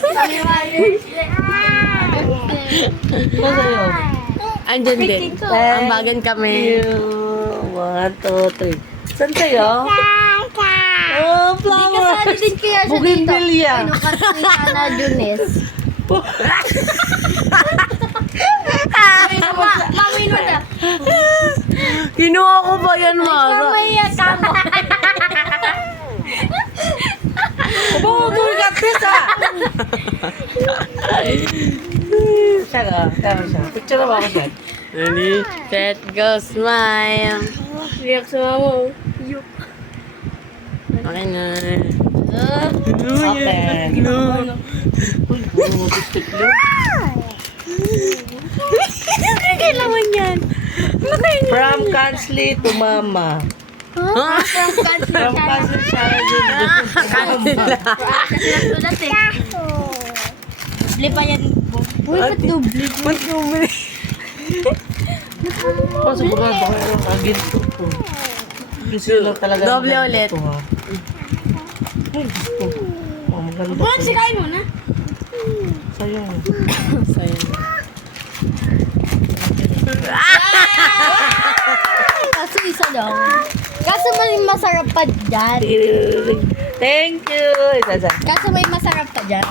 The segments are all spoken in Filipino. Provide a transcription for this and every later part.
Sa'yo? Andyan din. Ambagan kami. 1, 2, 3. Saan kayo? Oh, flower! Kasali din kaya siya dito. Bougainvillea. Ano kasi sana Junes. Mami mo na. Kinuha ko ba yan, Mara? Mamaya ka mo. Bumubul ka, Pisa! Siya ka, tama siya. Picture mo ako siya. Ready, set, go, smile. Riyak sa mama. Okay na. Open. Uy, bumubustik lang. Kailangan yan. From Kansley to Mama. Ha? From Kansley siya yun. Kanila. Sulat eh. Dubli pa yan. Uy, ba't dubli? Oh, sigurado ko yung kaginto ko. Gusto lang talaga. Doble ulit. Ito, ha. Ay, gusto. Oh, maganda. Buwan, sikain mo na. Sayang. Sayang. Kaso isa lang. Kaso may masarap pa dyan. Thank you. Isa. Kaso may masarap pa dyan.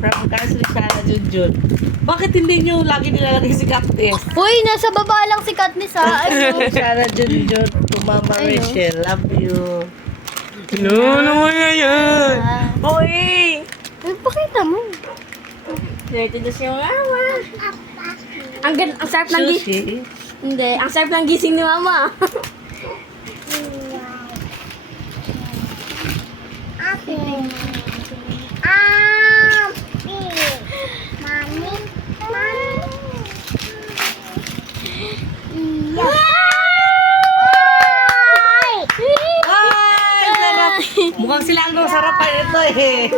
From Kansley siya Junjun. Bakit hindi nyo lagi nilalagay si Cactus? Uy, nasa baba lang si Katniss ha. Ayun. Shara Junjun to Mama Ay, no. Rachel. Love you. No, naman na yan. Uy! Uy, pakita mo. Dirty na siya mama. Ang sarap ng gising. Sushi. Hindi, ang sarap ng gising ni mama. Ay, sarap. Mukhang sila ang sarapan ito eh.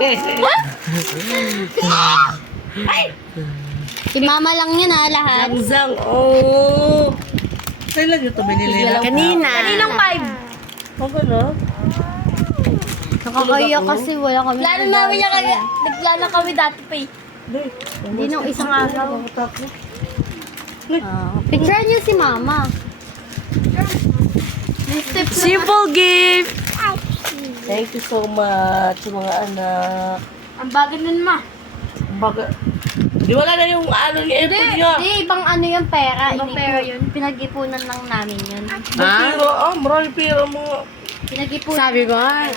Si mama lang yan ha, lahat. Langzang. Oh. Kailan nyo ito binili? Kanina. Kaninang 5? Ako no? Nakakaya kasi wala kami. Plano namin niya kaya, nagplano kami dati pa eh. Hindi nung isang araw. Picture niyo si mama. Simple gift. Thank you so much mga anak. Ang bagay nun ma. Baga. Di wala na yung ano yung ipon nyo. Hindi, ibang ano yung pera. Ibang pera yun. Pinag-ipunan lang namin yun. Ha? Pero marami pera mo. Pinag-ipunan. Sabi ko, ay,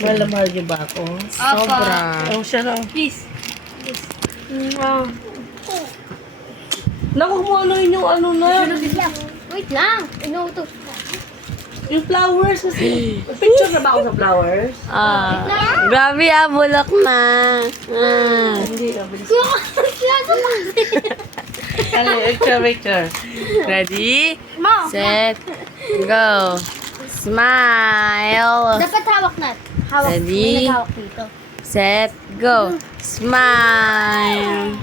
Mahal na mahal niyo ba ako? sobra. Ang siya lang. Please. Naku, kung ano yun yung ano na. Wait lang. Inuutos. Yung flowers. Picture na ba ako sa flowers? Ah, grabe ah, bulok na. Ah. Hindi, bilis. Siya Ano, picture. Ready, Mo. set, go. Smile. Dapat hawak na. Hawak. Ready? May naghawak dito. Set, go. Smile.